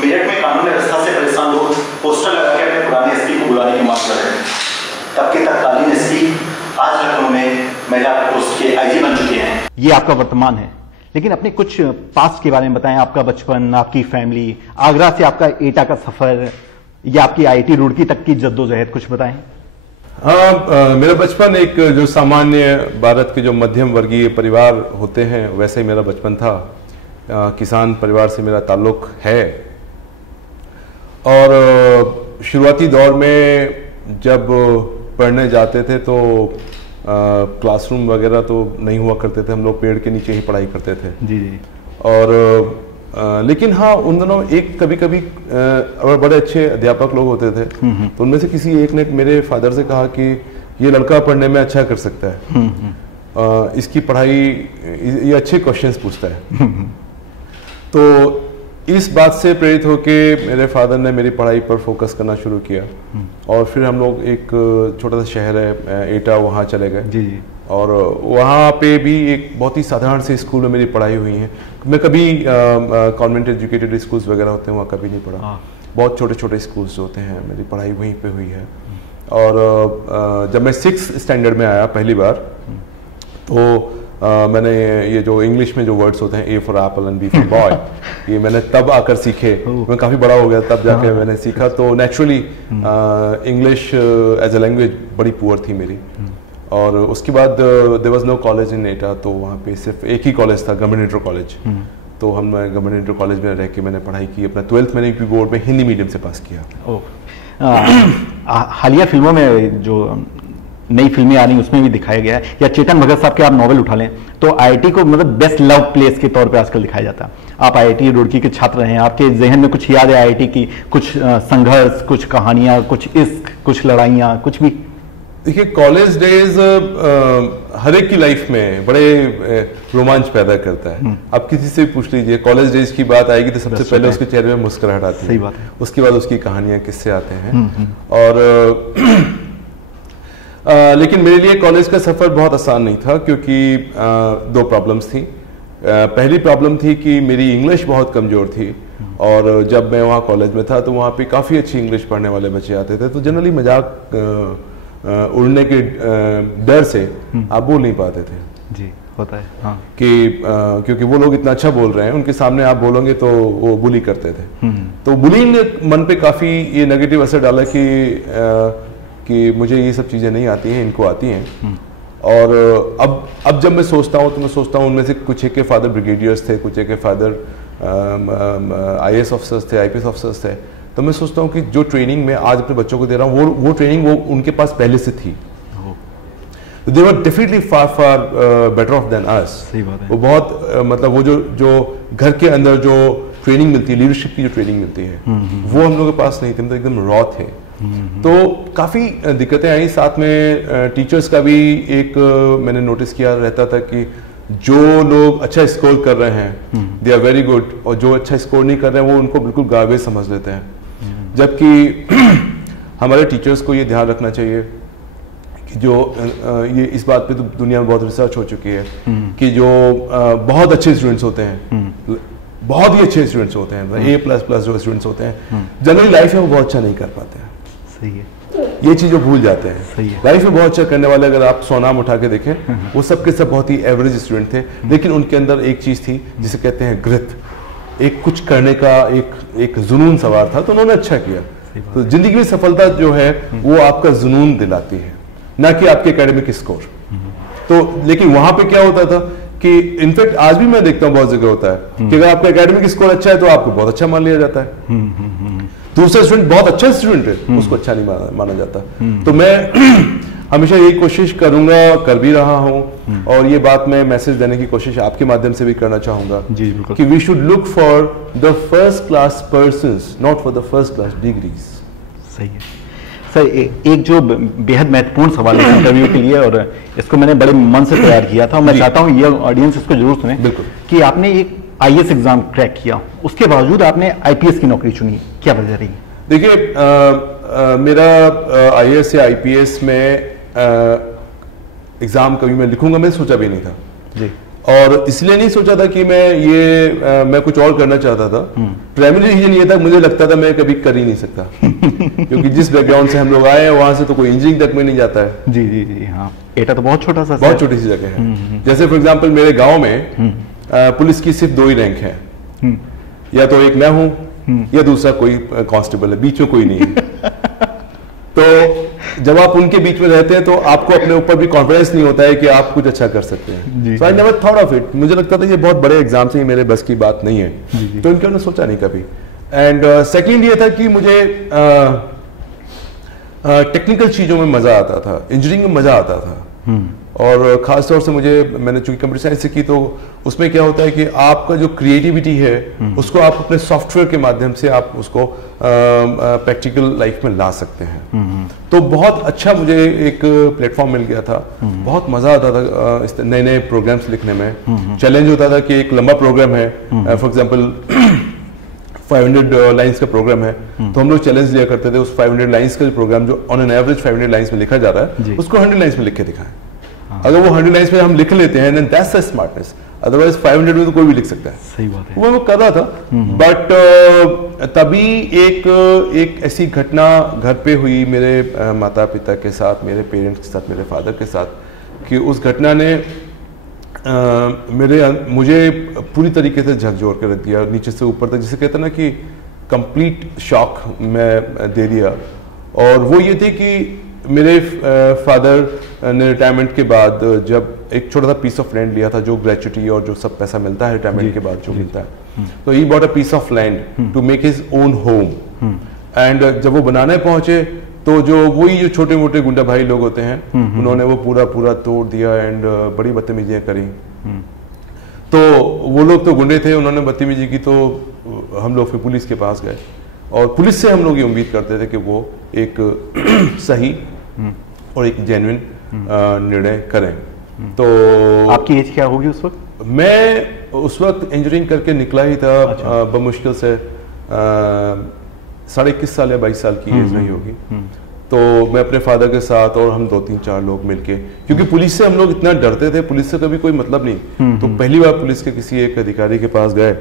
मेरठ में कानून व्यवस्था से परेशान लोग पोस्टर लगा के अपने पुराने एसपी को बुलाने की मांग कर रहे हैं। तब के तत्कालीन एसपी आज लखनऊ में महिला पोस्ट के आईजी बन चुके हैं। ये आपका वर्तमान है, लेकिन अपने कुछ पास्ट के बारे में बताएं। आपका बचपन, आपकी फैमिली, आगरा से आपका एटा का सफर या आपकी आईआईटी रुड़की तक की जद्दोजहद कुछ बताएं। हाँ, मेरा बचपन एक जो सामान्य भारत के जो मध्यम वर्गीय परिवार होते हैं वैसे ही मेरा बचपन था। किसान परिवार से मेरा ताल्लुक है और शुरुआती दौर में जब पढ़ने जाते थे तो क्लासरूम वगैरह तो नहीं हुआ करते थे, हम लोग पेड़ के नीचे ही पढ़ाई करते थे। जी जी। और लेकिन हाँ, उन दिनों एक कभी कभी बड़े अच्छे अध्यापक लोग होते थे, तो उनमें से किसी एक ने मेरे फादर से कहा कि ये लड़का पढ़ने में अच्छा कर सकता है, इसकी पढ़ाई, ये अच्छे क्वेश्चंस पूछता है। तो इस बात से प्रेरित होके मेरे फादर ने मेरी पढ़ाई पर फोकस करना शुरू किया और फिर हम लोग एक छोटा सा शहर है एटा, वहाँ चले गए। जी जी। और वहाँ पे भी एक बहुत ही साधारण से स्कूल में मेरी पढ़ाई हुई है। मैं कभी कॉन्वेंट एजुकेटेड स्कूल्स वगैरह होते हैं वहाँ कभी नहीं पढ़ा। बहुत छोटे छोटे स्कूल्स होते हैं, मेरी पढ़ाई वहीं पे हुई है। और जब मैं 6th स्टैंडर्ड में आया पहली बार, तो मैंने ये जो इंग्लिश में जो वर्ड्स होते हैं, A for apple and B for boy, ये मैंने तब आकर सीखे। मैं काफ़ी बड़ा हो गया तब जाके मैंने सीखा। तो naturally English as a language बड़ी पुअर थी मेरी। और उसके बाद there was no college in Etah, तो वहाँ पे सिर्फ एक ही कॉलेज था, गवर्नमेंट इंटर कॉलेज। तो हम गवर्नमेंट इंटर कॉलेज में रह के मैंने पढ़ाई की। अपना 12th मैंने यूपी बोर्ड में हिंदी मीडियम से पास किया। हालिया फिल्मों में जो नई फिल्में आ रही उसमें भी दिखाया गया है, या चेतन भगत साहब के आप नॉवेल उठा लें तो आईआईटी को मतलब बेस्ट लव प्लेस के तौर पे आजकल दिखाया जाता है। आप आईआईटी रुड़की के छात्र रहे हैं, आपके जहन में कुछ याद है आईआईटी की? कुछ संघर्ष, कुछ कहानियां, कुछ इश्क, कुछ लड़ाइयां, कुछ भी? देखिए, कॉलेज डेज हर एक की लाइफ में बड़े रोमांच पैदा करता है। आप किसी से भी पूछ लीजिए, कॉलेज डेज की बात आएगी तो सबसे पहले उसके चेहरे में मुस्कुराहट आती है। सही बात है। उसके बाद उसकी कहानियां किससे आते हैं। और लेकिन मेरे लिए कॉलेज का सफ़र बहुत आसान नहीं था, क्योंकि 2 प्रॉब्लम्स थी। पहली प्रॉब्लम थी कि मेरी इंग्लिश बहुत कमज़ोर थी, और जब मैं वहाँ कॉलेज में था तो वहाँ पे काफ़ी अच्छी इंग्लिश पढ़ने वाले बच्चे आते थे, तो जनरली मजाक उड़ने के डर से आप बोल नहीं पाते थे। जी, होता है। हाँ। कि क्योंकि वो लोग इतना अच्छा बोल रहे हैं, उनके सामने आप बोलोगे तो वो बुली करते थे। तो बुलिंग ने मन पे काफ़ी ये नेगेटिव असर डाला कि मुझे ये सब चीज़ें नहीं आती हैं, इनको आती हैं। और अब जब मैं सोचता हूँ तो मैं सोचता हूँ उनमें से कुछ एक के फादर ब्रिगेडियर्स थे, कुछ एक के फादर IAS ऑफिसर्स थे, IPS ऑफिसर्स थे। तो मैं सोचता हूँ कि जो ट्रेनिंग मैं आज अपने बच्चों को दे रहा हूँ वो ट्रेनिंग वो उनके पास पहले से थी। They were definitely far better off than us. सही बात है। वो बहुत मतलब वो जो घर के अंदर जो ट्रेनिंग मिलती है, लीडरशिप की जो ट्रेनिंग मिलती है, वो हम लोगों के पास नहीं थी। मतलब एकदम रॉ थे। तो काफ़ी दिक्कतें आई। साथ में टीचर्स का भी एक मैंने नोटिस किया रहता था कि जो लोग अच्छा स्कोर कर रहे हैं दे आर वेरी गुड, और जो अच्छा स्कोर नहीं कर रहे हैं वो उनको बिल्कुल गार्बेज समझ लेते हैं। जबकि हमारे टीचर्स को ये ध्यान रखना चाहिए कि जो ये इस बात पे तो दुनिया में बहुत रिसर्च हो चुकी है कि जो बहुत अच्छे स्टूडेंट्स होते हैं, बहुत ही अच्छे स्टूडेंट्स होते हैं, A++ जो स्टूडेंट्स होते हैं, जनरली लाइफ में वो बहुत अच्छा नहीं कर पाते हैं। सही है। ये चीज़ वो भूल जाते हैं। सही है। लाइफ में बहुत अच्छा करने वाले अगर आप 100 नाम उठा के देखें, वो सब के सब बहुत ही एवरेज स्टूडेंट थे, लेकिन उनके अंदर एक चीज़ थी जिसे कहते हैं ग्रिट, एक कुछ करने का एक जुनून सवार था, तो उन्होंने अच्छा किया। तो जिंदगी में सफलता जो है वो आपका जुनून दिलाती है, ना कि आपके एकेडमिक स्कोर। तो लेकिन वहां पे क्या होता था कि इनफैक्ट आज भी मैं देखता हूँ बहुत जगह होता है कि अगर आपका एकेडमिक स्कोर अच्छा है तो आपको बहुत अच्छा मान लिया जाता है। दूसरा स्टूडेंट बहुत अच्छा स्टूडेंट है, उसको अच्छा नहीं माना जाता। तो मैं हमेशा यही कोशिश करूंगा, कर भी रहा हूं, और ये बात मैं मैसेज देने की कोशिश आपके माध्यम से भी करना चाहूंगा कि we should look for the first class persons, not for the first class degrees. सही है सर। एक जो बेहद महत्वपूर्ण सवाल है इंटरव्यू के लिए, और इसको मैंने बड़े मन से तैयार किया था, मैं चाहता हूँ ये ऑडियंस इसको जरूर सुने। बिल्कुल। कि आपने एक IAS एग्जाम क्रैक किया, उसके बावजूद आपने IPS की नौकरी चुनी, क्या वजह रही? देखिए, मेरा IAS या IPS में एग्जाम कभी मैं लिखूंगा, मैंने सोचा भी नहीं था। जी। और इसलिए नहीं सोचा था कि मैं कुछ और करना चाहता था। प्राइमरी रीजन ये था, मुझे लगता था मैं कभी कर ही नहीं सकता क्योंकि जिस बैकग्राउंड से हम लोग आए हैं वहां से तो कोई इंजीनियरिंग तक में नहीं जाता है। जी जी जी हाँ, एटा तो बहुत छोटा सा, बहुत छोटी सी जगह है। जैसे फॉर एग्जांपल मेरे गांव में पुलिस की सिर्फ 2 ही रैंक है, या तो एक मैं हूं या दूसरा कोई कांस्टेबल है, बीच में कोई नहीं है। तो जब आप उनके बीच में रहते हैं तो आपको अपने ऊपर भी कॉन्फिडेंस नहीं होता है कि आप कुछ अच्छा कर सकते हैं। So I never thought of it. मुझे लगता था ये बहुत बड़े एग्जाम से, मेरे बस की बात नहीं है, तो इनके मैंने सोचा नहीं कभी। एंड सेकेंड ये था कि मुझे टेक्निकल चीजों में मजा आता था, इंजीनियरिंग में मजा आता था। और खास तौर से मैंने चूंकि कंप्यूटर साइंस से की, तो उसमें क्या होता है कि आपका जो क्रिएटिविटी है उसको आप अपने सॉफ्टवेयर के माध्यम से आप उसको प्रैक्टिकल लाइफ में ला सकते हैं। तो बहुत अच्छा मुझे एक प्लेटफॉर्म मिल गया था, बहुत मजा आता था नए नए प्रोग्राम्स लिखने में। चैलेंज होता था कि एक लंबा प्रोग्राम है, फॉर एग्जाम्पल 500 लाइंस का प्रोग्राम है, तो हम लोग चैलेंज लिया करते थे उस 500 लाइंस का प्रोग्राम जो ऑन एन एवरेज 500 लाइंस में लिखा जा रहा है, उसको 100 लाइंस में लिख के दिखाएं। अगर वो 100 लाइंस में हम लिख लेते हैं, then that's the smartness. Otherwise 500 में तो कोई भी लिख सकता है। सही बात है। वो मैं कर रहा था, बट तभी एक ऐसी घटना घर पे हुई मेरे माता पिता के साथ, मेरे पेरेंट्स के साथ, मेरे फादर के साथ, कि उस घटना ने मुझे पूरी तरीके से झकझोर कर रख दिया, नीचे से ऊपर तक, जिसे कहते हैं ना कि कंप्लीट शॉक मैं दे दिया। और वो ये थे कि मेरे फादर ने रिटायरमेंट के बाद जब एक छोटा सा पीस ऑफ लैंड लिया था, जो ग्रेचुटी और जो सब पैसा मिलता है रिटायरमेंट के बाद जो मिलता है, तो he bought a piece of land to make his own home. And जब वो बनाने पहुंचे तो जो छोटे मोटे गुंडा भाई लोग होते हैं, उन्होंने वो पूरा तोड़ दिया एंड बड़ी बदतमीजियां करी। तो वो लोग तो गुंडे थे, उन्होंने बदतमीजी की, तो हम लोग फिर पुलिस के पास गए और पुलिस से हम लोग ये उम्मीद करते थे कि वो एक सही और एक जेन्युइन निर्णय करें। तो आपकी एज क्या होगी उस वक्त? मैं उस वक्त इंजीनियरिंग करके निकला ही था। अच्छा। बमुश्किल से 21.5 साल या 22 साल की एज रही होगी। तो मैं अपने फादर के साथ और हम 2-3-4 लोग मिलके, क्योंकि पुलिस से हम लोग इतना डरते थे, पुलिस से कभी कोई मतलब नहीं, तो पहली बार पुलिस के किसी एक अधिकारी के पास गए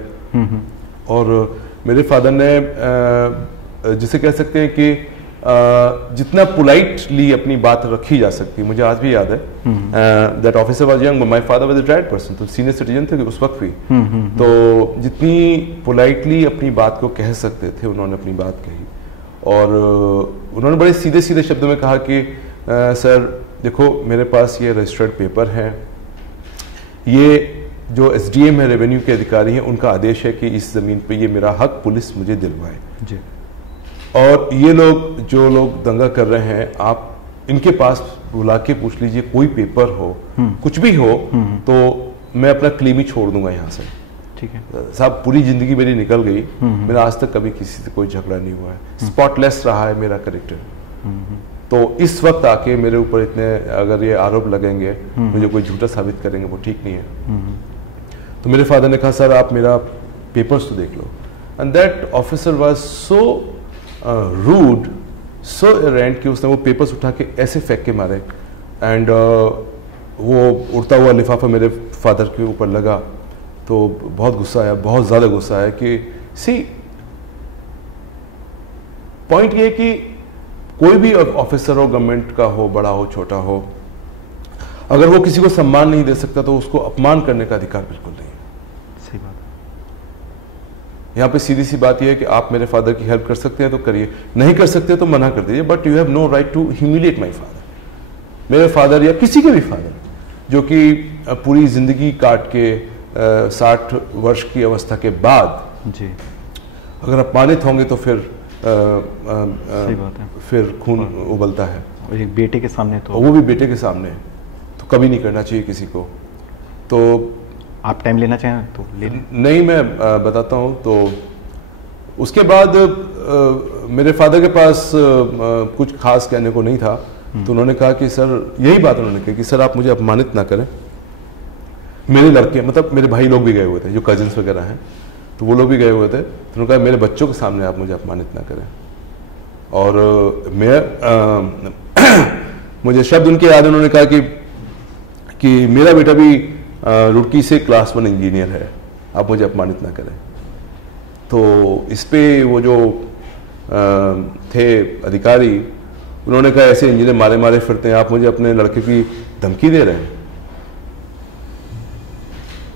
और मेरे फादर ने जिसे कह सकते हैं कि जितना पोलाइटली अपनी बात रखी जा सकती, मुझे आज भी याद है, that officer was young, my father was a retired person, तो सीनियर सिटीजन थे उस वक्त भी, तो जितनी पोलाइटली अपनी बात को कह सकते थे उन्होंने अपनी बात कही। और उन्होंने बड़े सीधे सीधे शब्दों में कहा कि सर देखो, मेरे पास ये रजिस्टर्ड पेपर है, ये जो एसडीएम है, रेवेन्यू के अधिकारी हैं, उनका आदेश है कि इस जमीन पे ये मेरा हक पुलिस मुझे दिलवाए जी। और ये लोग जो लोग दंगा कर रहे हैं, आप इनके पास बुला के पूछ लीजिए, कोई पेपर हो, कुछ भी हो, तो मैं अपना क्लेम ही छोड़ दूंगा यहाँ से। ठीक है साहब, पूरी जिंदगी मेरी निकल गई, मेरा आज तक कभी किसी से कोई झगड़ा नहीं हुआ है, स्पॉटलेस रहा है मेरा कैरेक्टर। तो इस वक्त आके मेरे ऊपर इतने अगर ये आरोप लगेंगे, मुझे कोई झूठा साबित करेंगे, वो ठीक नहीं है। तो मेरे फादर ने कहा, सर आप मेरा पेपर्स तो देख लो। And that officer was so rude, so errant कि उसने वो पेपर्स उठा के ऐसे फेंक के मारे एंड वो उड़ता हुआ लिफाफा मेरे फादर के ऊपर लगा। तो बहुत गुस्सा आया, बहुत ज़्यादा गुस्सा आया कि सी पॉइंट ये कि कोई भी ऑफिसर हो, गवर्नमेंट का हो, बड़ा हो, छोटा हो, अगर वो किसी को सम्मान नहीं दे सकता तो उसको अपमान करने का अधिकार बिल्कुल नहीं। सही बात है। यहाँ पे सीधी सी बात यह है कि आप मेरे फादर की हेल्प कर सकते हैं तो करिए, नहीं कर सकते तो मना कर दीजिए, but you have no right to humiliate my father. मेरे फादर या किसी के भी फादर जो कि पूरी जिंदगी काट के 60 वर्ष की अवस्था के बाद जी अगर अपमानित होंगे तो फिर सही बात है, फिर खून उबलता है। और एक बेटे के सामने, तो वो भी बेटे के सामने, तो कभी नहीं करना चाहिए किसी को। तो आप टाइम लेना चाहें तो ले लें। नहीं, मैं बताता हूँ। तो उसके बाद मेरे फादर के पास कुछ खास कहने को नहीं था, तो उन्होंने कहा कि सर, यही बात उन्होंने कही कि सर आप मुझे अपमानित ना करें। मेरे लड़के, मतलब मेरे भाई लोग भी गए हुए थे, जो कजिन्स वगैरह हैं, तो वो लोग भी गए हुए थे, तो उन्होंने कहा मेरे बच्चों के सामने आप मुझे अपमानित ना करें। और मैं मुझे शब्द उनके याद, उन्होंने कहा कि मेरा बेटा भी रुड़की से क्लास 1 इंजीनियर है, आप मुझे अपमानित ना करें। तो इस पे वो जो थे अधिकारी, उन्होंने कहा ऐसे इंजीनियर मारे मारे फिरते हैं, आप मुझे अपने लड़के की धमकी दे रहे हैं।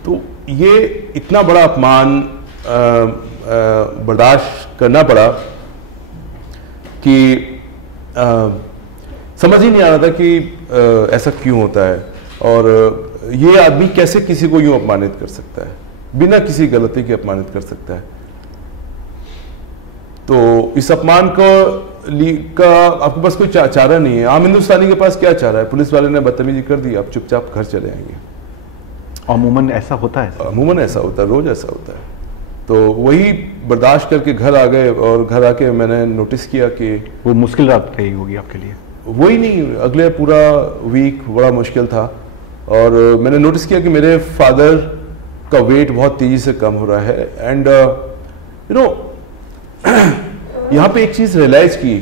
तो ये इतना बड़ा अपमान बर्दाश्त करना पड़ा कि समझ ही नहीं आ रहा था कि ऐसा क्यों होता है, और ये आदमी कैसे किसी को यूं अपमानित कर सकता है, बिना किसी गलती के अपमानित कर सकता है। तो इस अपमान का आपके पास कोई चारा नहीं है। आम हिंदुस्तानी के पास क्या चारा है? पुलिस वाले ने बदतमीजी कर दी, आप चुपचाप घर चले आएंगे। अमूमन ऐसा होता है? अमूमन ऐसा होता है, रोज ऐसा होता है। तो वही बर्दाश्त करके घर आ गए, और घर आके मैंने नोटिस किया कि वो मुश्किल रात रही होगी आपके लिए। वही नहीं, अगले पूरा वीक बड़ा मुश्किल था। और मैंने नोटिस किया कि मेरे फादर का वेट बहुत तेजी से कम हो रहा है। एंड यू नो यहाँ पे एक चीज रियलाइज की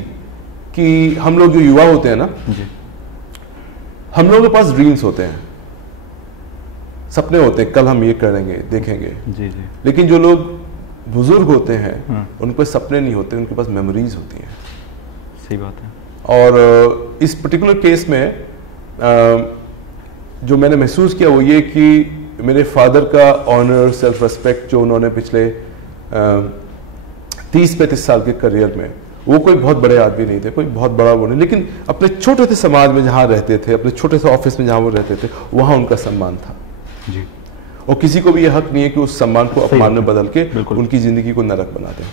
कि हम लोग जो युवा होते हैं ना जी, हम लोगों के पास ड्रीम्स होते हैं, सपने होते हैं, कल हम ये करेंगे देखेंगे। जी जी। लेकिन जो लोग बुजुर्ग होते हैं उनके पास सपने नहीं होते, उनके पास मेमोरीज होती हैं। सही बात है। और इस पर्टिकुलर केस में जो मैंने महसूस किया वो ये कि मेरे फादर का ऑनर, सेल्फ रिस्पेक्ट जो उन्होंने पिछले 30-35 साल के करियर में, वो कोई बहुत बड़े आदमी नहीं थे, कोई बहुत बड़ा वो नहीं, लेकिन अपने छोटे से समाज में जहाँ रहते थे, अपने छोटे से ऑफिस में जहाँ वो रहते थे, वहाँ उनका सम्मान था जी। और किसी को भी ये हक नहीं है कि उस सम्मान को अपमान में बदल के उनकी जिंदगी को नरक बना दें।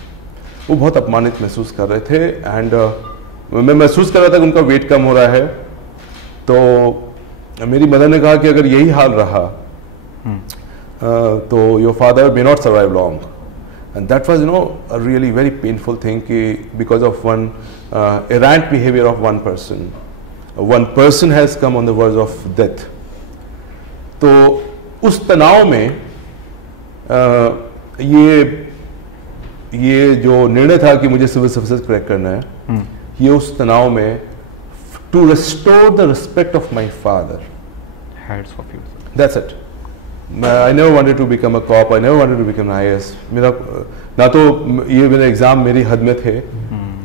वो बहुत अपमानित महसूस कर रहे थे। एंड मैं महसूस कर रहा था कि उनका वेट कम हो रहा है। तो मेरी मदर ने कहा कि अगर यही हाल रहा तो your father may not survive long. And that was you know a really very painful thing कि because of one errant behavior of one person has come on the verge of death। तो उस तनाव में ये जो निर्णय था कि मुझे सिविल सर्विसेज क्रैक करना है, ये उस तनाव में to restore the respect of my father, hats off you, that's it. I never wanted to become a cop, I never wanted to become IAS। मेरा ना तो ये मेरे एग्जाम मेरी हद में थे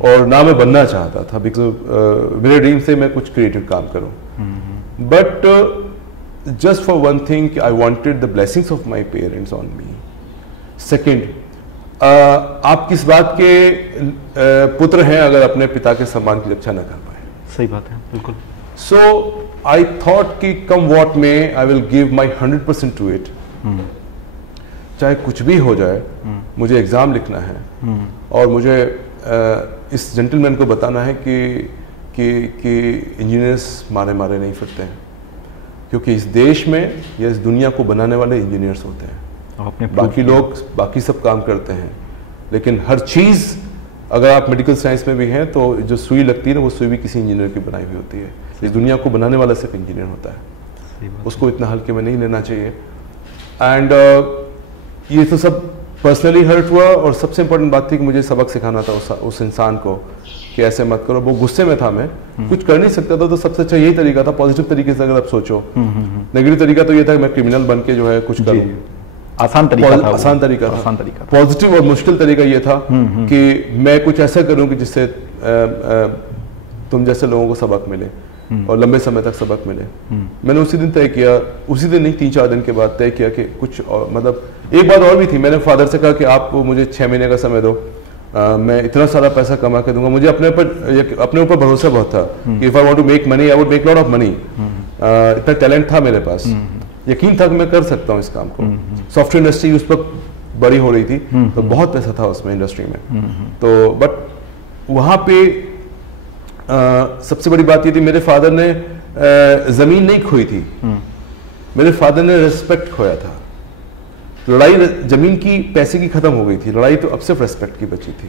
और ना मैं बनना चाहता था, बिकॉज मेरे ड्रीम से मैं कुछ क्रिएटिव काम करूं। But just for one thing, I wanted the blessings of my parents on me। Second, आप किस बात के पुत्र हैं अगर अपने पिता के सम्मान की रक्षा न कर पाए? सही बात है, बिल्कुल। So I thought कि come what may, I will give my 100% to it। चाहे कुछ भी हो जाए, मुझे एग्जाम लिखना है और मुझे इस जेंटलमैन को बताना है कि इंजीनियर्स मारे मारे नहीं फिरते हैं, क्योंकि इस देश में या इस दुनिया को बनाने वाले इंजीनियर्स होते हैं। बाकी लोग बाकी सब काम करते हैं, लेकिन हर चीज़, अगर आप मेडिकल साइंस में भी हैं तो जो सुई लगती है ना, वो सुई भी किसी इंजीनियर की बनाई हुई होती है। इस दुनिया को बनाने वाला सिर्फ इंजीनियर होता है, उसको इतना हल्के में नहीं लेना चाहिए। एंड ये तो सब पर्सनली हर्ट हुआ, और सबसे इम्पोर्टेंट बात थी कि मुझे सबक सिखाना था उस इंसान को कि ऐसे मत करो। वो गुस्से में था, मैं कुछ कर नहीं सकता था, तो सबसे अच्छा यही तरीका था, पॉजिटिव तरीके से अगर आप सोचो। नेगेटिव तरीका तो ये था कि मैं क्रिमिनल बन के जो है कुछ करूं। आसान तरीका था, आसान तरीका था। पॉजिटिव और मुश्किल तरीका ये था कि मैं कुछ ऐसा करूं कि जिससे तुम जैसे लोगों को सबक मिले और लंबे समय तक सबक मिले। मैंने उसी दिन तय किया, उसी दिन नहीं 3-4 दिन के बाद तय किया कि कुछ और, मतलब एक बात और भी थी। मैंने फादर से कहा कि आप मुझे 6 महीने का समय दो, मैं इतना सारा पैसा कमा के दूंगा। मुझे अपने ऊपर भरोसा बहुत था कि if I want to make money I would make lot of money. इतना टैलेंट था मेरे पास, यकीन था कि मैं कर सकता हूँ इस काम को। सॉफ्टवेयर इंडस्ट्री उस वक्त बड़ी हो रही थी, तो बहुत पैसा था उसमें, इंडस्ट्री में। तो बट वहाँ पे सबसे बड़ी बात ये थी, मेरे फादर ने जमीन नहीं खोई थी, मेरे फादर ने रिस्पेक्ट खोया था। लड़ाई जमीन की, पैसे की खत्म हो गई थी, लड़ाई तो अब सिर्फ रिस्पेक्ट की बची थी।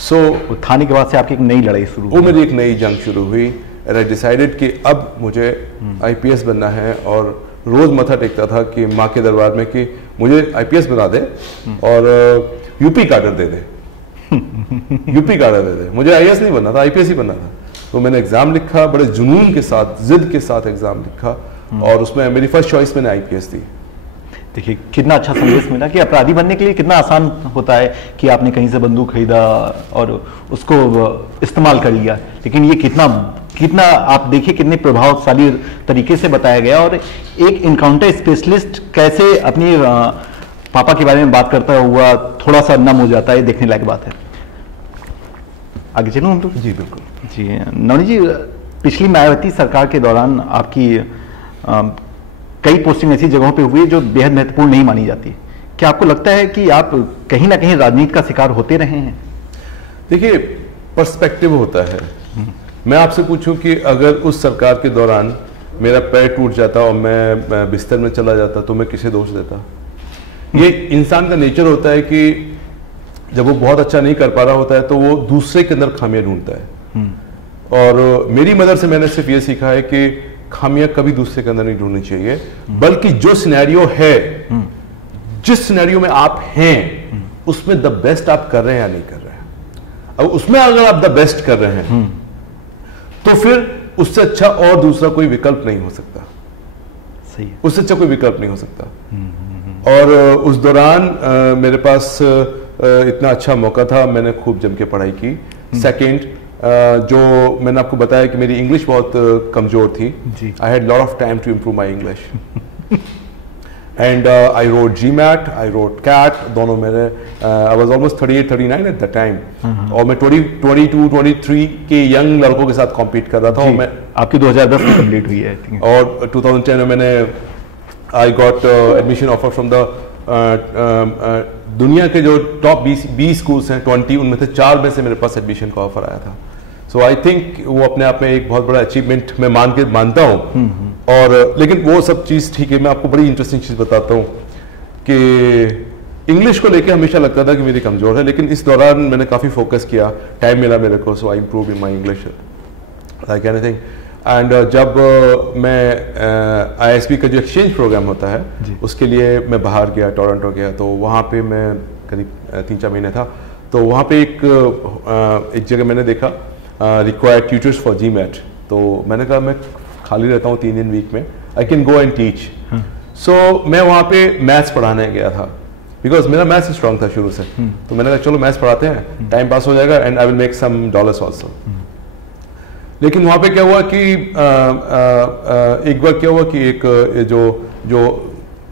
सो थाने के बाद से आपकी एक नई लड़ाई शुरू हुई। वो मेरी एक नई जंग शुरू हुई। एंड आई डिसाइडेड कि अब मुझे IPS बनना है, और रोज मथा टेकता था कि माँ के दरबार में कि मुझे IPS बना दे और यूपी कैडर दे दे। यूपी कैडर दे दे, मुझे IAS नहीं बनना था, IPS ही बनना था। तो मैंने एग्जाम लिखा, बड़े जुनून के साथ, जिद के साथ एग्जाम लिखा, और उसमें मेरी फर्स्ट चॉइस मैंने IPS दी। देखिए कितना अच्छा संदेश मिला कि अपराधी बनने के लिए कितना आसान होता है कि आपने कहीं से बंदूक खरीदा और उसको इस्तेमाल कर लिया, लेकिन ये कितना कितना आप देखिए कितने प्रभावशाली तरीके से बताया गया। और एक इनकाउंटर स्पेशलिस्ट कैसे अपनी पापा के बारे में बात करता हुआ थोड़ा सा नम हो जाता है, देखने लायक बात है। आगे चलूं हम लोग? जी बिल्कुल। जी नवनीत जी, पिछली मायावती सरकार के दौरान आपकी कई पोस्टिंग ऐसी जगहों पे हुई जो बेहद महत्वपूर्ण नहीं मानी जाती। क्या आपको लगता है कि आप कहीं ना कहीं राजनीति का शिकार होते रहे हैं? देखिए, पर्सपेक्टिव होता है। मैं आपसे पूछूं कि अगर उस सरकार के दौरान मेरा पैर टूट जाता और मैं बिस्तर में चला जाता तो मैं किसे दोष देता? ये इंसान का नेचर होता है कि जब वो बहुत अच्छा नहीं कर पा रहा होता है तो वो दूसरे के अंदर खामियां ढूंढता है। और मेरी मदर से मैंने सिर्फ ये सीखा है कि खामियां कभी दूसरे के अंदर नहीं ढूंढनी चाहिए, बल्कि जो सिनेरियो है, जिस सिनेरियो में आप हैं, उसमें द बेस्ट आप कर रहे हैं या नहीं कर रहे हैं। अब उसमें अगर आप द बेस्ट कर रहे हैं तो फिर उससे अच्छा और दूसरा कोई विकल्प नहीं हो सकता। सही है। उससे अच्छा कोई विकल्प नहीं हो सकता। और उस दौरान मेरे पास इतना अच्छा मौका था, मैंने खूब जम के पढ़ाई की। सेकंड, जो मैंने आपको बताया कि मेरी इंग्लिश बहुत कमजोर थी। I had lot of time to improve my English and I wrote GMAT, I wrote CAT, दोनों मेरे। I was almost 38-39 at the time, और मैं 22-23 के यंग लड़कों के साथ कॉम्पीट कर रहा था। और मैं आपकी 2010 में कंप्लीट हुई है और 2010 में मैंने I got admission offer from the दुनिया के जो टॉप 20 स्कूल्स हैं 20, उनमें से 4 में से मेरे पास एडमिशन का ऑफर आया था। सो आई थिंक वो अपने आप में एक बहुत बड़ा अचीवमेंट मैं मानता हूँ। और लेकिन वो सब चीज़ ठीक है, मैं आपको बड़ी इंटरेस्टिंग चीज़ बताता हूँ कि इंग्लिश को लेके हमेशा लगता था कि मेरी कमज़ोर है, लेकिन इस दौरान मैंने काफ़ी फोकस किया, टाइम मिला मेरे को, so I improve in my English like anything. And जब मैं ISB का जो एक्सचेंज प्रोग्राम होता है उसके लिए मैं बाहर गया, टोरंटो गया, तो वहाँ पे मैं करीब 3-4 महीने था। तो वहाँ पे एक जगह मैंने देखा रिक्वायर्ड ट्यूटर्स फॉर GMAT। तो मैंने कहा मैं खाली रहता हूँ 3 दिन वीक में, I can go and teach. So मैं वहाँ पे मैथ्स पढ़ाने गया था, बिकॉज मेरा मैथ्स स्ट्रांग था शुरू से। तो मैंने कहा चलो मैथ्स पढ़ाते हैं, टाइम पास हो जाएगा and I will make some dollars also. लेकिन वहाँ पे क्या हुआ कि एक बार क्या हुआ कि एक जो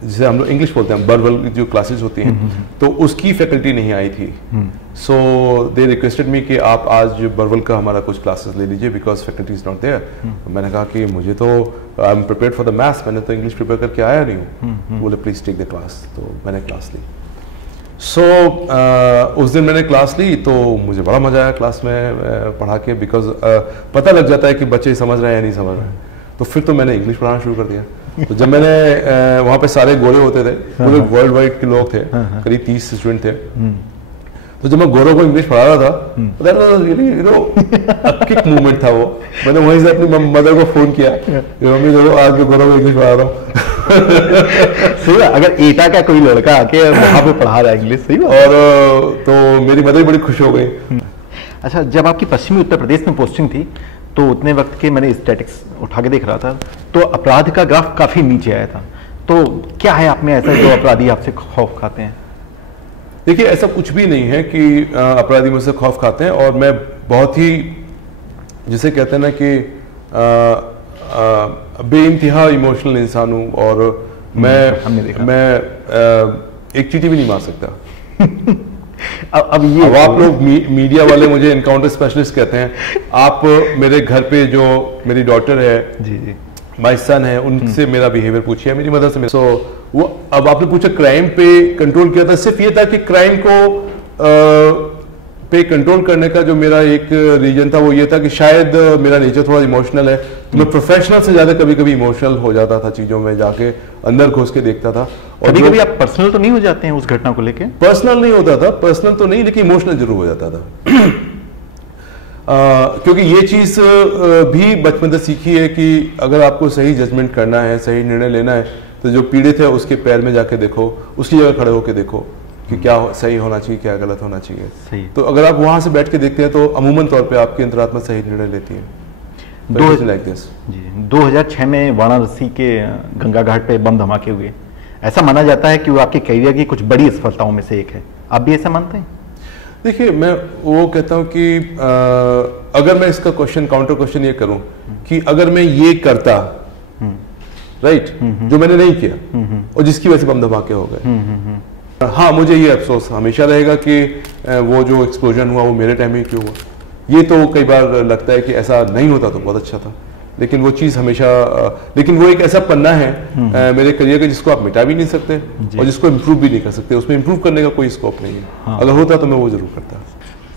जिसे हम लोग इंग्लिश बोलते हैं वर्बल जो क्लासेस होती हैं, तो उसकी फैकल्टी नहीं आई थी। सो दे रिक्वेस्टेड मी कि आप आज वर्बल का हमारा कुछ क्लासेस ले लीजिए because faculty is not there. मैंने कहा कि मुझे तो I am prepared for the maths, मैंने तो इंग्लिश प्रिपेयर करके आया नहीं हूँ। बोले प्लीज टेक द क्लास। तो मैंने क्लास ली। सो उस दिन मैंने क्लास ली तो मुझे बड़ा मजा आया क्लास में पढ़ा के, बिकॉज पता लग जाता है कि बच्चे समझ रहे हैं या नहीं समझ रहे हैं। तो फिर तो मैंने इंग्लिश पढ़ाना शुरू कर दिया। तो जब मैंने वहाँ पे सारे गोरे होते थे, पूरे वर्ल्ड वाइड के लोग थे, करीब 30 स्टूडेंट थे। तो जब मैं गोरों को इंग्लिश पढ़ा रहा था, किक मूवमेंट था वो। मैंने वहीं से अपनी मदर को फोन किया, मम्मी देखो आज मैं गोरों को इंग्लिश पढ़ा रहा हूँ। सही है, अगर एटा का कोई लड़का आके वहाँ पे पढ़ा रहा है इंग्लिश, सही है। और तो मेरी मदर बड़ी खुश हो गई। अच्छा, जब आपकी पश्चिमी उत्तर प्रदेश में पोस्टिंग थी तो उतने वक्त के मैंने स्टैटिक्स उठा के देख रहा था, तो अपराध का ग्राफ काफी नीचे आया था। तो क्या है आप में ऐसा जो अपराधी आपसे खौफ खाते हैं? देखिए, ऐसा कुछ भी नहीं है कि अपराधी मुझसे खौफ खाते हैं। और मैं बहुत ही जिसे कहते हैं ना कि बेइंतहा इमोशनल इंसान हूँ। और मैं एक चींटी भी नहीं मार सकता। अब आप लोग मीडिया वाले मुझे एनकाउंटर स्पेशलिस्ट कहते हैं। आप मेरे घर पे जो मेरी डॉटर है, जी माय सन है, उनसे मेरा बिहेवियर पूछिए, मेरी मदर से। सो वो अब आपने पूछा क्राइम पे कंट्रोल किया था, सिर्फ ये था कि क्राइम को पे कंट्रोल करने का जो मेरा एक रीजन था वो ये था कि शायद मेरा नेचर थोड़ा इमोशनल है, तो मैं प्रोफेशनल से ज्यादा कभी कभी इमोशनल हो जाता था चीजों में, जाके अंदर घुस के देखता था। और कभी कभी आप पर्सनल तो नहीं हो जाते हैं उस घटना को लेके? पर्सनल नहीं होता था, पर्सनल तो नहीं, लेकिन इमोशनल जरूर हो जाता था। क्योंकि ये चीज भी बचपन से सीखी है कि अगर आपको सही जजमेंट करना है, सही निर्णय लेना है, तो जो पीड़ित है उसके पैर में जाके देखो, उसकी जगह खड़े होकर देखो कि क्या सही होना चाहिए, क्या गलत होना चाहिए। सही। तो अगर आप वहां से बैठ के देखते हैं तो अमूमन तौर पे आपकी अंतरात्मा सही निर्णय लेती है। 2006 में वाराणसी के गंगा घाट पे बम धमाके हुए, ऐसा माना जाता है कि वो आपके करियर की कुछ बड़ी सफलताओं में से एक है, आप भी ऐसा मानते हैं? देखिए, मैं वो कहता हूँ कि अगर मैं इसका काउंटर क्वेश्चन ये करूं कि अगर मैं ये करता, राइट, जो मैंने नहीं किया और जिसकी वजह से बम धमाके हो गए, हाँ, मुझे ये अफसोस हमेशा रहेगा कि वो जो एक्सप्लोजन हुआ वो मेरे टाइम में क्यों हुआ। ये तो कई बार लगता है कि ऐसा नहीं होता तो बहुत अच्छा था, लेकिन वो चीज़ हमेशा, लेकिन वो एक ऐसा पन्ना है मेरे करियर का जिसको आप मिटा भी नहीं सकते और जिसको इम्प्रूव भी नहीं कर सकते, उसमें इम्प्रूव करने का कोई स्कोप नहीं है। हाँ। अगर होता तो मैं वो जरूर करता।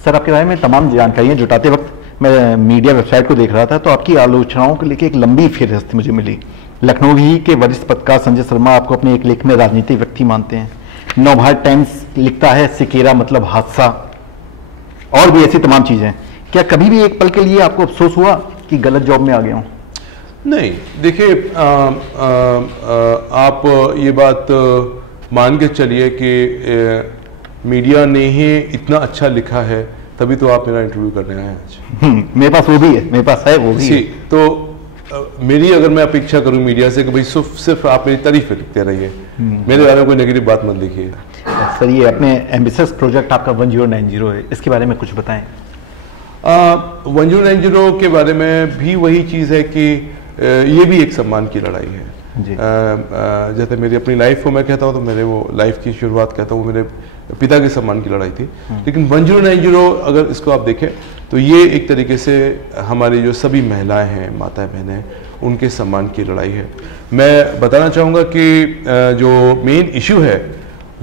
सर, आपके बारे में तमाम जानकारियां जुटाते वक्त मैं मीडिया वेबसाइट को देख रहा था तो आपकी आलोचनाओं को लेकर एक लंबी फेहरिस्त मुझे मिली। लखनऊ ही के वरिष्ठ पत्रकार संजय शर्मा आपको अपने एक लेख में राजनीतिक व्यक्ति मानते हैं। नवभारत टाइम्स लिखता है सिकेरा मतलब हादसा, और भी ऐसी तमाम चीजें। क्या कभी भी एक पल के लिए आपको अफसोस हुआ कि गलत जॉब में आ गया हूं? नहीं, देखिए, आप ये बात मान के चलिए कि मीडिया ने ही इतना अच्छा लिखा है तभी तो आप मेरा इंटरव्यू करने आए हैं आज। मेरे पास वो भी है, मेरे पास है वो भी है। तो मेरी अगर मैं अपेक्षा करूं मीडिया से कि भाई सिर्फ आप मेरी तारीफ लिखते रहिए, मेरे बारे में कोई नेगेटिव बात मत लिखिए। सर, ये अपने एम्बिशियस प्रोजेक्ट आपका 1090 है, इसके बारे में कुछ बताएं। 1090 के बारे में भी वही चीज़ है कि ये भी एक सम्मान की लड़ाई है। जैसे मेरी अपनी लाइफ को मैं कहता हूँ तो मेरे वो लाइफ की शुरुआत कहता हूँ मेरे पिता के सम्मान की लड़ाई थी, लेकिन 1090 अगर इसको आप देखें तो ये एक तरीके से हमारी जो सभी महिलाएं हैं, माताएं बहनें, उनके सम्मान की लड़ाई है। मैं बताना चाहूँगा कि जो मेन इशू है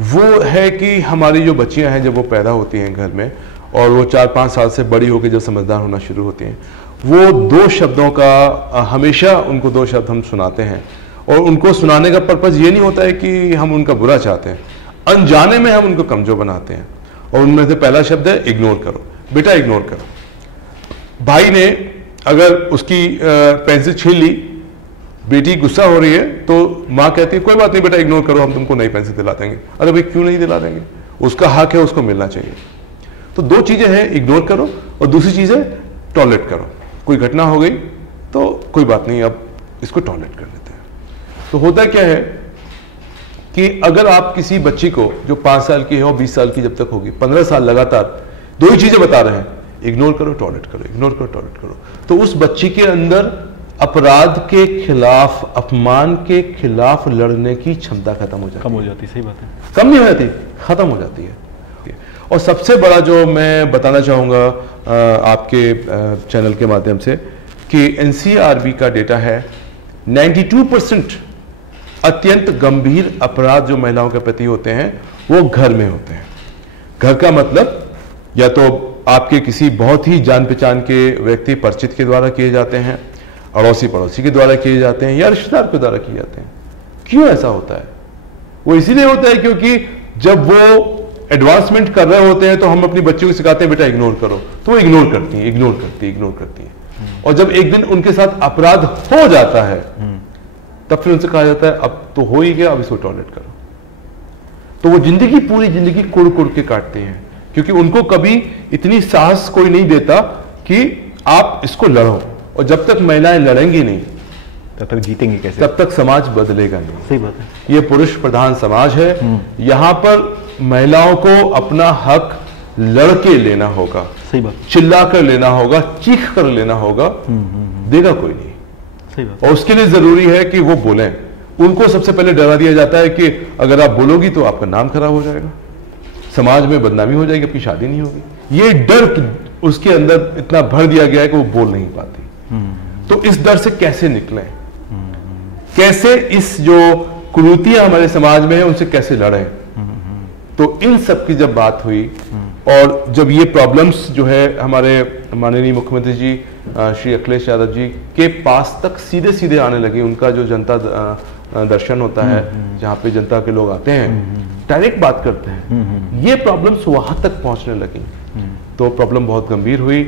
वो है कि हमारी जो बच्चियाँ हैं जब वो पैदा होती हैं घर में और वो 4-5 साल से बड़ी होकर जब समझदार होना शुरू होती हैं, वो 2 शब्दों का हमेशा उनको 2 शब्द हम सुनाते हैं और उनको सुनाने का पर्पज़ ये नहीं होता है कि हम उनका बुरा चाहते हैं, अनजाने में हम उनको कमजोर बनाते हैं। और उनमें से पहला शब्द है इग्नोर करो, बेटा इग्नोर करो। भाई ने अगर उसकी पेंसिल छीन ली, बेटी गुस्सा हो रही है तो माँ कहती है कोई बात नहीं बेटा इग्नोर करो, हम तुमको नई पेंसिल दिला देंगे। अरे भाई क्यों नहीं दिला देंगे, उसका हक है, उसको मिलना चाहिए। तो 2 चीजें हैं, इग्नोर करो और दूसरी चीज है टॉलरेट करो। कोई घटना हो गई तो कोई बात नहीं, अब इसको टॉलरेट कर लेते हैं। तो होता क्या है कि अगर आप किसी बच्ची को जो 5 साल की है और 20 साल की जब तक होगी, 15 साल लगातार 2 ही चीजें बता रहे हैं, इग्नोर करो टॉलरेट करो, इग्नोर करो टॉलरेट करो, तो उस बच्ची के अंदर अपराध के खिलाफ, अपमान के खिलाफ लड़ने की क्षमता खत्म हो जाती है। सही बात है, कम नहीं हो जाती, खत्म हो जाती है। और सबसे बड़ा जो मैं बताना चाहूँगा आपके चैनल के माध्यम से कि एनसीआरबी का डेटा है 92% अत्यंत गंभीर अपराध जो महिलाओं के प्रति होते हैं वो घर में होते हैं। घर का मतलब या तो आपके किसी बहुत ही जान पहचान के व्यक्ति परिचित के द्वारा किए जाते हैं, अड़ोसी पड़ोसी के द्वारा किए जाते हैं या रिश्तेदार के द्वारा किए जाते हैं। क्यों ऐसा होता है? वो इसीलिए होता है क्योंकि जब वो एडवांसमेंट कर रहे होते हैं तो हम अपनी बच्चियों को सिखाते हैं बेटा इग्नोर करो, तो वो इग्नोर करती है, इग्नोर करती है, इग्नोर करती है। और जब एक दिन उनके साथ अपराध हो जाता है तब फिर उनसे कहा जाता है अब तो हो ही गया, अब इसको टॉलरेट करो। तो वो जिंदगी, पूरी जिंदगी कुड़ कुड़ के काटते हैं क्योंकि उनको कभी इतनी साहस कोई नहीं देता कि आप इसको लड़ो। और जब तक महिलाएं लड़ेंगी नहीं तब तक जीतेंगे कैसे? तब तक समाज बदलेगा नहीं। सही बात है। ये पुरुष प्रधान समाज है, यहां पर महिलाओं को अपना हक लड़के लेना होगा। सही बात। चिल्ला कर लेना होगा, चीख कर लेना होगा, देगा कोई नहीं। सही बात। और उसके लिए जरूरी है कि वो बोलें। उनको सबसे पहले डरा दिया जाता है कि अगर आप बोलोगी तो आपका नाम खराब हो जाएगा, समाज में बदनामी हो जाएगी, आपकी शादी नहीं होगी। ये डर उसके अंदर इतना भर दिया गया है कि वो बोल नहीं पाती। तो इस डर से कैसे निकलें, कैसे इस जो कुरीतियां हमारे समाज में है उनसे कैसे लड़ें? तो इन सब की जब बात हुई और जब ये प्रॉब्लम्स जो है हमारे माननीय मुख्यमंत्री जी श्री अखिलेश यादव जी के पास तक सीधे सीधे आने लगे, उनका जो जनता दर्शन होता है जहाँ पे जनता के लोग आते हैं, डायरेक्ट बात करते हैं, ये प्रॉब्लम्स वहां तक पहुंचने लगी। तो प्रॉब्लम बहुत गंभीर हुई।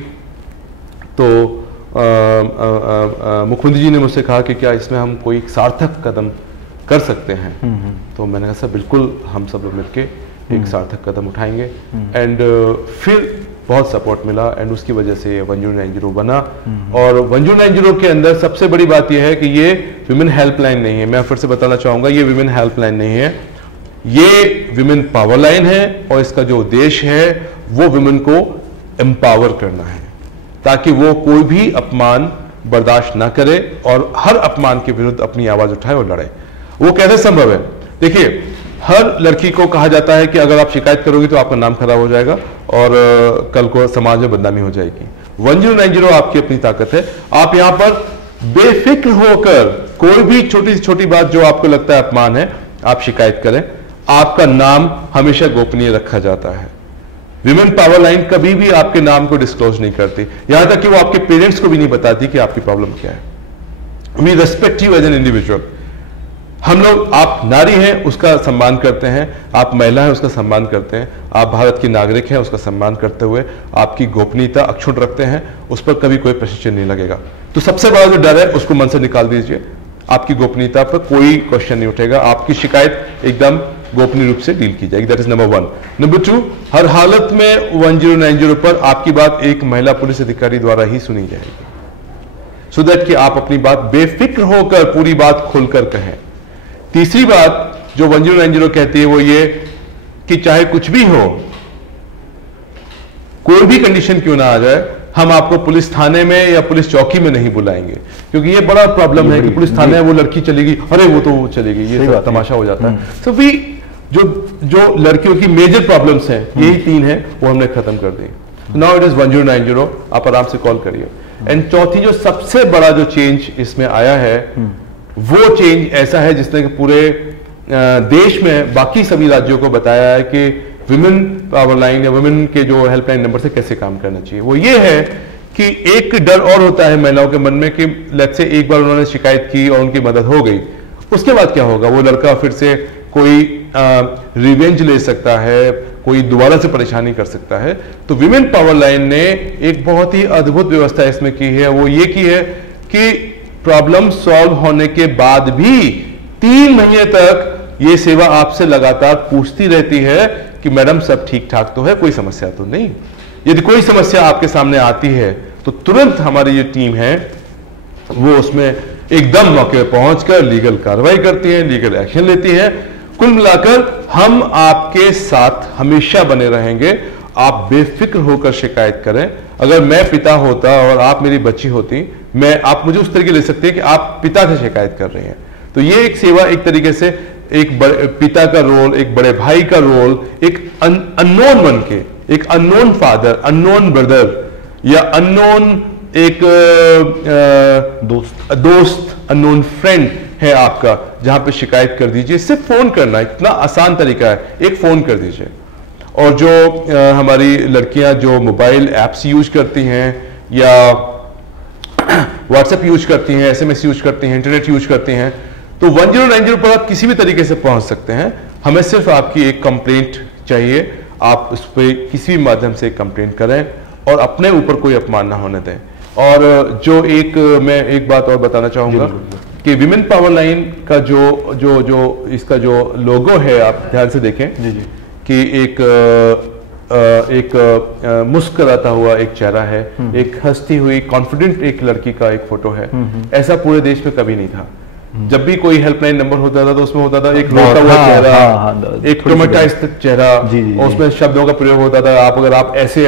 तो मुख्यमंत्री जी ने मुझसे कहा कि क्या इसमें हम कोई सार्थक कदम कर सकते हैं? तो मैंने कहा सर बिल्कुल, हम सब लोग मिलके एक सार्थक कदम उठाएंगे। एंड फिर बहुत सपोर्ट मिला एंड उसकी वजह से 1090 बना। और 1090 के अंदर सबसे बड़ी बात यह है कि ये विमेन हेल्पलाइन नहीं है, मैं फिर से बताना चाहूंगा, ये विमेन हेल्पलाइन नहीं है, ये विमेन पावर लाइन है। और इसका जो उद्देश्य है वो विमेन को एम्पावर करना है, ताकि वो कोई भी अपमान बर्दाश्त ना करे और हर अपमान के विरुद्ध अपनी आवाज उठाए और लड़े। वो कैसे संभव है? देखिए, हर लड़की को कहा जाता है कि अगर आप शिकायत करोगी तो आपका नाम खराब हो जाएगा और कल को समाज में बदनामी हो जाएगी। 1090 आपकी अपनी ताकत है। आप यहां पर बेफिक्र होकर कोई भी छोटी से छोटी बात जो आपको लगता है अपमान है, आप शिकायत करें, आपका नाम हमेशा गोपनीय रखा जाता है। विमेन पावर लाइन कभी भी आपके नाम को डिस्क्लोज नहीं करती, यहां तक कि वो आपके पेरेंट्स को भी नहीं बताती कि आपकी प्रॉब्लम क्या है। We respect you as an individual. हम लोग, आप नारी हैं उसका सम्मान करते हैं, आप महिला हैं उसका सम्मान करते हैं, आप भारत की नागरिक हैं उसका सम्मान करते हुए आपकी गोपनीयता अक्षुण्ण रखते हैं, उस पर कभी कोई प्रश्न चिन्ह नहीं लगेगा। तो सबसे बड़ा जो डर है उसको मन से निकाल दीजिए, आपकी गोपनीयता पर कोई क्वेश्चन नहीं उठेगा, आपकी शिकायत एकदम गोपनीय रूप से डील की जाएगी। That is number 1। नंबर 2, हर हालत में 1090 पर आपकी बात एक महिला पुलिस अधिकारी द्वारा ही सुनी जाएगी, सो दैट कि आप अपनी बात बेफिक्र होकर पूरी बात खुलकर कहें। तीसरी बात जो 1090 कहती है वो ये कि चाहे कुछ भी हो, कोई भी कंडीशन क्यों ना आ जाए, हम आपको पुलिस थाने में या पुलिस चौकी में नहीं बुलाएंगे, क्योंकि ये बड़ा प्रॉब्लम है कि पुलिस थाने वो लड़की चलेगी, अरे वो तो चलेगी, ये तमाशा हो जाता है। सो वी जो लड़कियों की मेजर प्रॉब्लम्स हैं, यही 3 है, वो हमने खत्म कर दी। नाउ इट इज 1090, आप आराम से कॉल करिए। एंड चौथी जो सबसे बड़ा जो चेंज इसमें आया है, वो चेंज ऐसा है जिसने पूरे देश में बाकी सभी राज्यों को बताया है कि विमेन पावर लाइन या विमेन के जो हेल्पलाइन नंबर से कैसे काम करना चाहिए। वो ये है कि एक डर और होता है महिलाओं के मन में कि लेट्स से एक बार उन्होंने शिकायत की और उनकी मदद हो गई, उसके बाद क्या होगा? वो लड़का फिर से कोई रिवेंज ले सकता है, कोई दोबारा से परेशानी कर सकता है। तो विमेन पावर लाइन ने एक बहुत ही अद्भुत व्यवस्था इसमें की है, वो ये की है कि प्रॉब्लम सॉल्व होने के बाद भी 3 महीने तक ये सेवा आपसे लगातार पूछती रहती है कि मैडम सब ठीक ठाक तो है, कोई समस्या तो नहीं। यदि कोई समस्या आपके सामने आती है तो तुरंत हमारी ये टीम है वो उसमें एकदम मौके पर पहुंचकर लीगल कार्रवाई करती है, लीगल एक्शन लेती है। कुल मिलाकर हम आपके साथ हमेशा बने रहेंगे, आप बेफिक्र होकर शिकायत करें। अगर मैं पिता होता और आप मेरी बच्ची होती, आप मुझे उस तरीके ले सकते हैं कि आप पिता से शिकायत कर रहे हैं। तो ये एक सेवा एक तरीके से एक पिता का रोल, एक बड़े भाई का रोल, एक अननोन बन के, एक अननोन फादर, अननोन ब्रदर या अननोन एक दोस्त, अननोन फ्रेंड है आपका, जहां पे शिकायत कर दीजिए। सिर्फ फोन करना, इतना आसान तरीका है, एक फोन कर दीजिए। और जो हमारी लड़कियां जो मोबाइल ऐप्स यूज करती हैं या व्हाट्सएप यूज करती हैं, SMS यूज करती हैं, इंटरनेट यूज करती हैं, तो 1090 पर आप किसी भी तरीके से पहुंच सकते हैं। हमें सिर्फ आपकी एक कंप्लेंट चाहिए, आप उस पर किसी भी माध्यम से कंप्लेंट करें और अपने ऊपर कोई अपमान ना होने दें। और जो मैं एक बात और बताना चाहूंगा कि विमेन पावर लाइन का जो इसका जो लोगो है, आप ध्यान से देखें कि एक मुस्कुराता हुआ एक चेहरा है, एक हंसती हुई कॉन्फिडेंट एक लड़की का एक फोटो है। ऐसा पूरे देश में कभी नहीं था। जब भी कोई हेल्पलाइन नंबर होता था तो उसमें होता था एक रोता हुआ चेहरा, एक ट्रोमेटाइज्ड चेहरा, और उसमें शब्दों का प्रयोग होता था, अगर आप ऐसे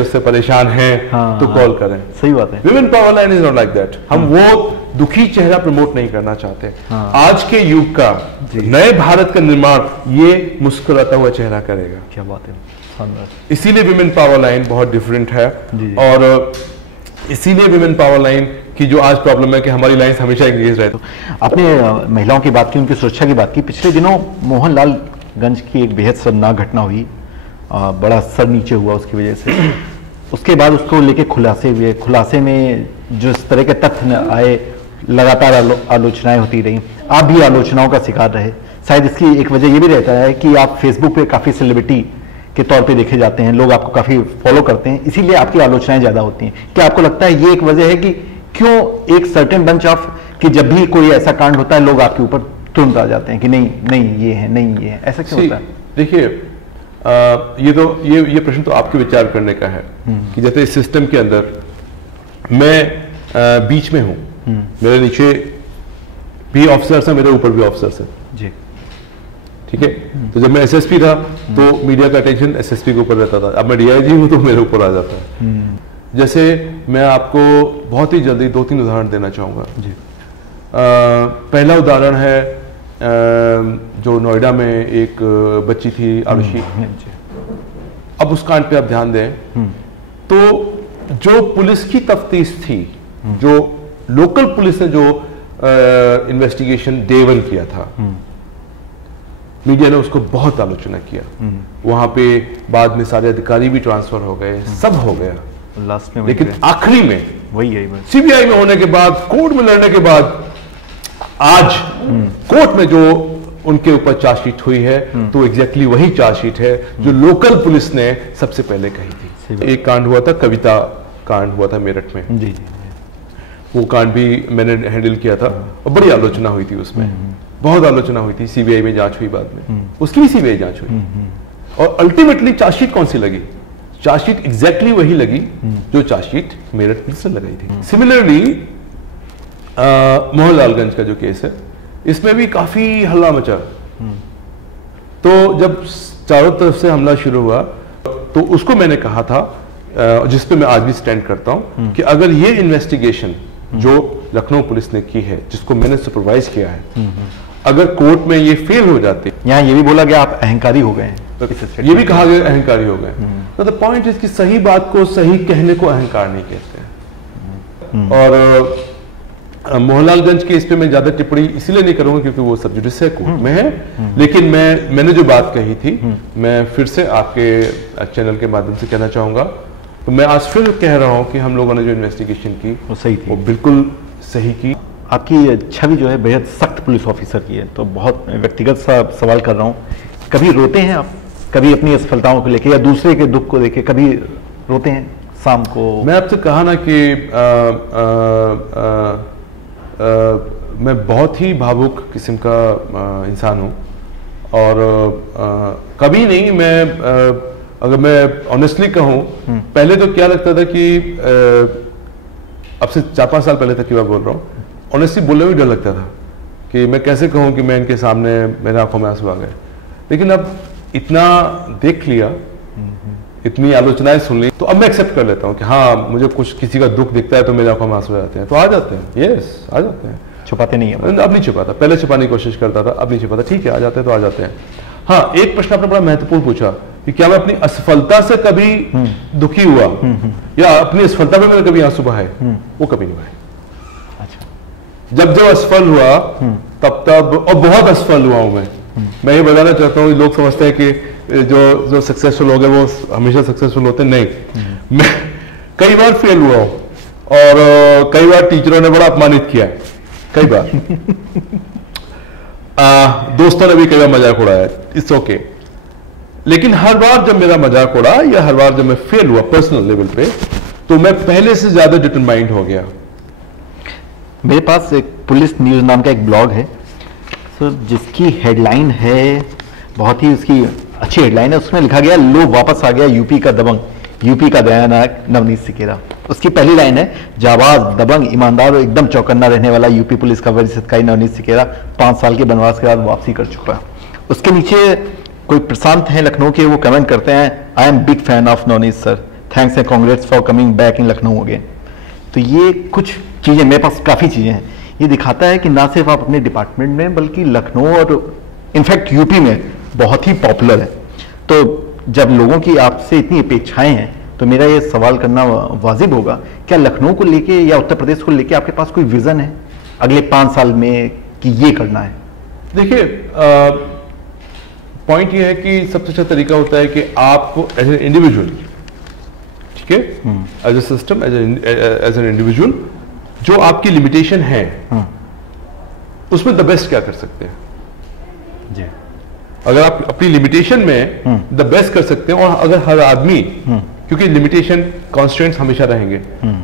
उससे परेशान हैं तो कॉल करें। सही बात है। Women power line is not like that. हम वो दुखी चेहरा प्रमोट नहीं करना चाहते। आज के युग का नए भारत का निर्माण ये मुस्कुराता हुआ चेहरा करेगा। क्या बात है, इसीलिए विमेन पावर लाइन बहुत डिफरेंट है। और इसीलिए विमेन पावर लाइन की जो आज प्रॉब्लम है कि हमारी लाइन हमेशा एंगेज रहे। आपने महिलाओं की बात की, उनकी सुरक्षा की बात की। पिछले दिनों मोहनलालगंज की एक बेहद शर्मनाक घटना हुई, बड़ा सर नीचे हुआ उसकी वजह से। उसके बाद उसको लेके खुलासे हुए, खुलासे में जो इस तरह के तथ्य आए, लगातार आलोचनाएं होती रही, आप भी आलोचनाओं का शिकार रहे। शायद इसकी एक वजह यह भी रहता है कि आप फेसबुक पे काफी सेलिब्रिटी के तौर पे देखे जाते हैं, लोग आपको काफी फॉलो करते हैं, इसीलिए आपकी आलोचनाएं ज्यादा होती हैं। क्या आपको लगता है ये एक वजह है कि क्यों एक सर्टेन बंच ऑफ कि जब भी कोई ऐसा कांड होता है लोग आपके ऊपर तुरंत आ जाते हैं कि नहीं ये है, ऐसा क्यों होता है? देखिए, ये प्रश्न तो आपके विचार करने का है कि जैसे इस सिस्टम के अंदर मैं बीच में हूं, मेरे नीचे भी ऑफिसर्स हैं, मेरे ऊपर भी ऑफिसर्स हैं जी, ठीक है। तो जब मैं एसएसपी था तो मीडिया का अटेंशन एसएसपी के ऊपर रहता था, अब मैं डीआईजी हूं तो मेरे ऊपर आ जाता है। जैसे मैं आपको बहुत ही जल्दी 2-3 उदाहरण देना चाहूंगा जी। पहला उदाहरण है जो नोएडा में एक बच्ची थी आरुषि, अब उस कांड पे आप ध्यान दें तो जो पुलिस की तफ्तीश थी, जो लोकल पुलिस ने जो इन्वेस्टिगेशन डे 1 किया था, मीडिया ने उसको बहुत आलोचना किया। वहां पे बाद में सारे अधिकारी भी ट्रांसफर हो गए, सब हो गया लास्ट में, लेकिन आखिरी में वही सीबीआई में होने के बाद, कोर्ट में लड़ने के बाद, आज कोर्ट में जो उनके ऊपर चार्जशीट हुई है तो एग्जैक्टली वही चार्जशीट है जो लोकल पुलिस ने सबसे पहले कही थी। एक कांड हुआ था, कविता कांड हुआ था मेरठ में जी, वो कांड भी मैंने हैंडल किया था और बड़ी आलोचना हुई थी उसमें, बहुत आलोचना हुई थी। सीबीआई में जांच हुई, बाद में उसकी भी सीबीआई जांच हुई और अल्टीमेटली चार्जशीट कौन सी लगी? चार्जशीट एग्जैक्टली वही लगी जो चार्जशीट मेरठ पुलिस ने लगाई थी। सिमिलरली मोहनलालगंज का जो केस है, इसमें भी काफी हल्ला मचा। तो जब चारों तरफ से हमला शुरू हुआ तो उसको मैंने कहा था, जिस पे मैं आज भी स्टैंड करता हूं, कि अगर ये इन्वेस्टिगेशन जो लखनऊ पुलिस ने की है, जिसको मैंने सुपरवाइज किया है, अगर कोर्ट में ये फेल हो जाती, यहाँ ये भी बोला गया आप अहंकारी हो गए, ये भी कहा गया अहंकारी हो गए। तो द पॉइंट इज कि सही बात को सही कहने को अहंकार नहीं कहते। और मोहनलालगंज के इस पे मैं ज्यादा टिप्पणी इसलिए नहीं करूंगा क्योंकि वो सब जुडिस है, कोर्ट में है, लेकिन मैंने जो बात कही थी मैं फिर से आपके चैनल के माध्यम से कहना चाहूंगा। तो मैं आज फिर कह रहा हूं कि हम लोगों ने जो इन्वेस्टिगेशन की वो सही थी, वो बिल्कुल सही की। आपकी छवि जो है बेहद सख्त पुलिस ऑफिसर की है, तो बहुत व्यक्तिगत सा सवाल कर रहा हूँ, कभी रोते हैं आप? कभी अपनी असफलताओं को लेके या दूसरे के दुख को देखे कभी रोते हैं शाम को? मैं आपसे कहा ना कि मैं बहुत ही भावुक किस्म का इंसान हूँ और कभी नहीं, मैं अगर मैं ऑनेस्टली कहूँ, पहले तो क्या लगता था कि अब से 4-5 साल पहले तक की बात बोल रहा हूँ, ऑनेस्टली बोलने में डर लगता था कि मैं कैसे कहूँ कि मैं इनके सामने मेरे आंखों में आंसू आ गए। लेकिन अब इतना देख लिया, इतनी आलोचनाएं सुन ली, तो अब मैं एक्सेप्ट कर लेता हूँ कि हाँ, मुझे कुछ किसी का दुख दिखता है तो मेरे आंखों में आंसू आ जाते हैं, तो आ जाते हैं, यस आ जाते हैं, छुपाते नहीं है। अब नहीं छुपाता, पहले छुपाने की कोशिश करता था, अब नहीं छुपाता, ठीक है आ जाते हैं तो आ जाते हैं। हाँ, एक प्रश्न आपने बड़ा महत्वपूर्ण पूछा कि क्या मैं अपनी असफलता से कभी दुखी हुआ या अपनी असफलता में मैंने कभी आंसू बहाए? वो कभी नहीं बहाए। अच्छा। जब असफल हुआ तब और बहुत असफल हुआ हूं मैं ये बताना चाहता हूँ, लोग समझते हैं कि जो सक्सेसफुल हो गए वो हमेशा सक्सेसफुल होते, नहीं। मैं कई बार फेल हुआ हूं और कई बार टीचरों ने बड़ा अपमानित किया है, कई बार दोस्तों ने भी कई बार मजाक उड़ाया, इट्स ओके। लेकिन हर बार जब मेरा मजाक उड़ा या हर बार जब मैं फेल हुआ पर्सनल लेवल पे, तो मैं पहले से ज्यादा डिटरमाइंड हो गया। मेरे पास एक पुलिस न्यूज नाम का एक ब्लॉग है सर, जिसकी हेडलाइन है, बहुत ही उसकी अच्छी हेडलाइन है, उसमें लिखा गया लो वापस आ गया यूपी का दबंग, यूपी का दया नायक नवनीत सिकेरा। उसकी पहली लाइन है, जाबाज, दबंग, ईमानदार और एकदम चौकन्ना रहने वाला यूपी पुलिस का वरिष्ठ अधिकारी नवनीत सिकेरा 5 साल के बनवास के बाद वापसी कर चुका है। उसके नीचे कोई प्रशांत हैं लखनऊ के, वो कमेंट करते हैं, I am big fan of Navneet sir, thanks and congrats for coming back in Lucknow again. तो ये कुछ चीजें, मेरे पास काफी चीजें हैं, ये दिखाता है कि ना सिर्फ आप अपने डिपार्टमेंट में बल्कि लखनऊ और इनफैक्ट यूपी में बहुत ही पॉपुलर है। तो जब लोगों की आपसे इतनी अपेक्षाएं हैं तो मेरा ये सवाल करना वाजिब होगा, क्या लखनऊ को लेके या उत्तर प्रदेश को लेके आपके पास कोई विजन है अगले 5 साल में कि ये करना है? देखिए, पॉइंट ये है कि सबसे अच्छा तरीका होता है कि आप एज एन इंडिविजुअल, ठीक है, as a system, as an individual, जो आपकी लिमिटेशन है उसमें द बेस्ट क्या कर सकते हैं जी। अगर आप अपनी लिमिटेशन में द बेस्ट कर सकते हैं, और अगर हर आदमी, क्योंकि लिमिटेशन कॉन्स्टेंट्स हमेशा रहेंगे,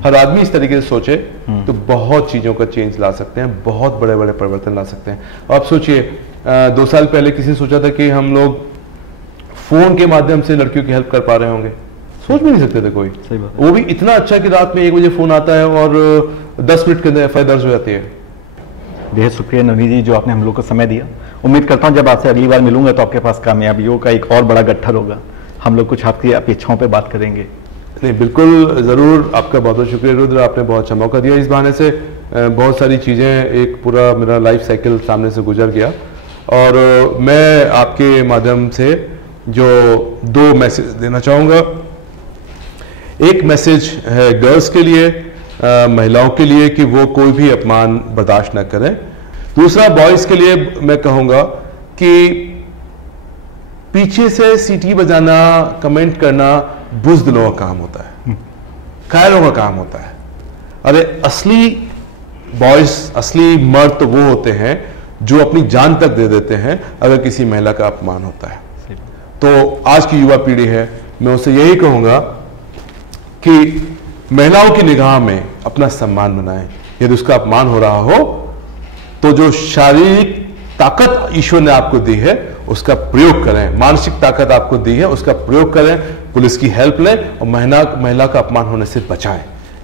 हर आदमी इस तरीके से सोचे तो बहुत चीजों का चेंज ला सकते हैं, बहुत बड़े बड़े परिवर्तन ला सकते हैं। आप सोचिए, 2 साल पहले किसी ने सोचा था कि हम लोग फोन के माध्यम से लड़कियों की हेल्प कर पा रहे होंगे, सोच भी नहीं सकते थे कोई। सही बात है। वो भी इतना अच्छा कि रात में 1 बजे फोन आता है और 10 मिनट के अंदर एफआईआर दर्ज हो जाती है। बेहद शुक्रिया नवनीत जी, जो आपने हम लोग को समय दिया। उम्मीद करता हूँ जब आपसे अगली बार मिलूंगा तो आपके पास कामयाबियों का एक और बड़ा गट्ठर होगा, हम लोग कुछ आपकी अपेक्षाओं पे बात करेंगे। नहीं, बिल्कुल ज़रूर। आपका बहुत बहुत शुक्रिया रुद्र, आपने बहुत अच्छा मौका दिया। इस बहाने से बहुत सारी चीज़ें, एक पूरा मेरा लाइफ साइकिल सामने से गुजर गया, और मैं आपके माध्यम से जो 2 मैसेज देना चाहूँगा। एक मैसेज है गर्ल्स के लिए, महिलाओं के लिए, कि वो कोई भी अपमान बर्दाश्त न करें। दूसरा बॉयज़ के लिए मैं कहूँगा कि पीछे से सीटी बजाना, कमेंट करना बुज़दिलों का काम होता है, कायरों का काम होता है। अरे असली बॉयज, असली मर्द तो वो होते हैं जो अपनी जान तक दे देते हैं अगर किसी महिला का अपमान होता है। तो आज की युवा पीढ़ी है, मैं उसे यही कहूंगा कि महिलाओं की निगाह में अपना सम्मान बनाएं। यदि उसका अपमान हो रहा हो तो जो शारीरिक ताकत ईश्वर ने आपको दी है उसका प्रयोग करें, मानसिक ताकत आपको दी है उसका प्रयोग करें, पुलिस की हेल्प लें और महिला का अपमान होने से बचाएं।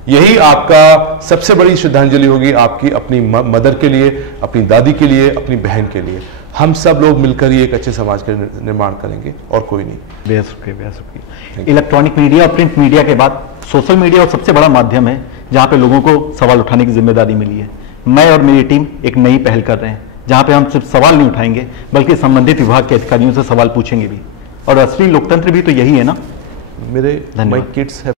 यही आपका सबसे बड़ी श्रद्धांजलि होगी, आपकी अपनी मदर के लिए, अपनी दादी के लिए, अपनी बहन के लिए। हम सब लोग मिलकर ही एक अच्छे समाज का निर्माण करेंगे, और कोई नहीं। बेहद शुक्रिया, बेहद शुक्रिया। इलेक्ट्रॉनिक मीडिया और प्रिंट मीडिया के बाद सोशल मीडिया और सबसे बड़ा माध्यम है जहां पे लोगों को सवाल उठाने की जिम्मेदारी मिली है। मैं और मेरी टीम एक नई पहल कर रहे हैं जहां पे हम सिर्फ सवाल नहीं उठाएंगे बल्कि संबंधित विभाग के अधिकारियों से सवाल पूछेंगे भी, और असली लोकतंत्र भी तो यही है ना। मेरे माय किड्स हैव